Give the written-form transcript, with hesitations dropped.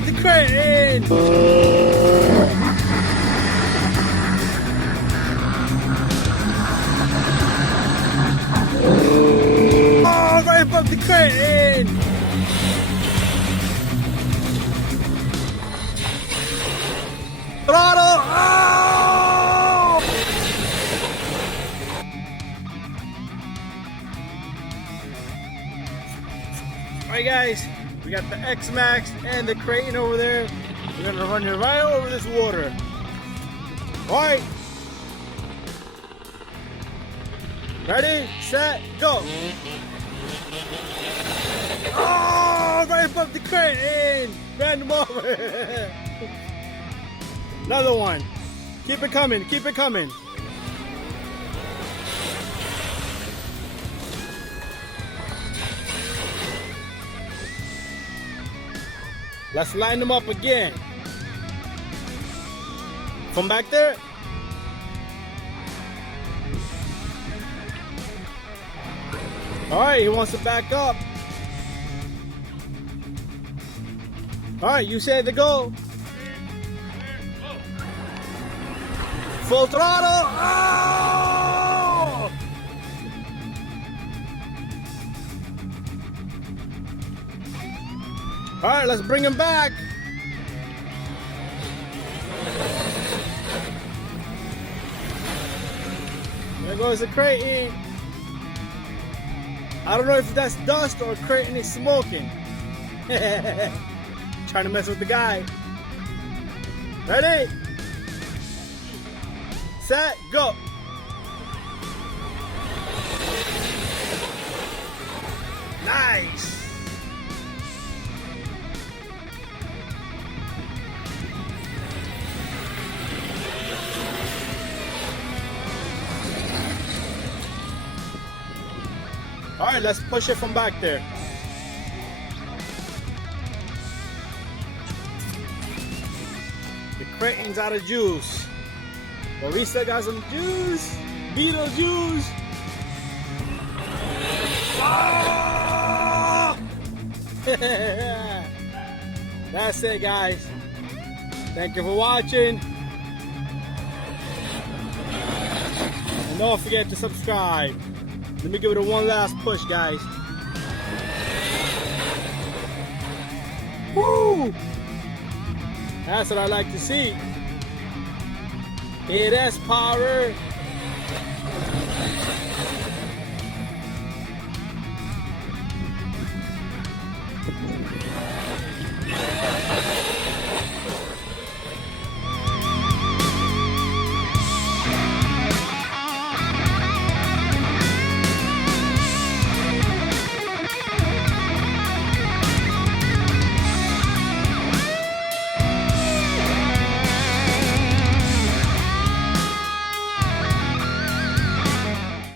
above the crane! Oh, right above the crane! Throttle! Oh! Alright guys, we got the XMAXX and the KRATON over there. We're gonna run you right over this water. Alright. Ready, set, go. Oh, right above the KRATON. Ran them over. Another one. Keep it coming, keep it coming. Let's line them up again. From back there. Alright, he wants to back up. Alright, you said to go. Full throttle. Oh! Alright, let's bring him back. There goes the KRATON. I don't know if that's dust or KRATON is smoking. Trying to mess with the guy. Ready? Set, go. Nice. All right, let's push it from back there. The KRATON's out of juice. But we still got some juice. Beetle juice. Oh! That's it, guys. Thank you for watching. And don't forget to subscribe. Let me give it a one last push, guys. Woo! That's what I like to see. Hey, that's power.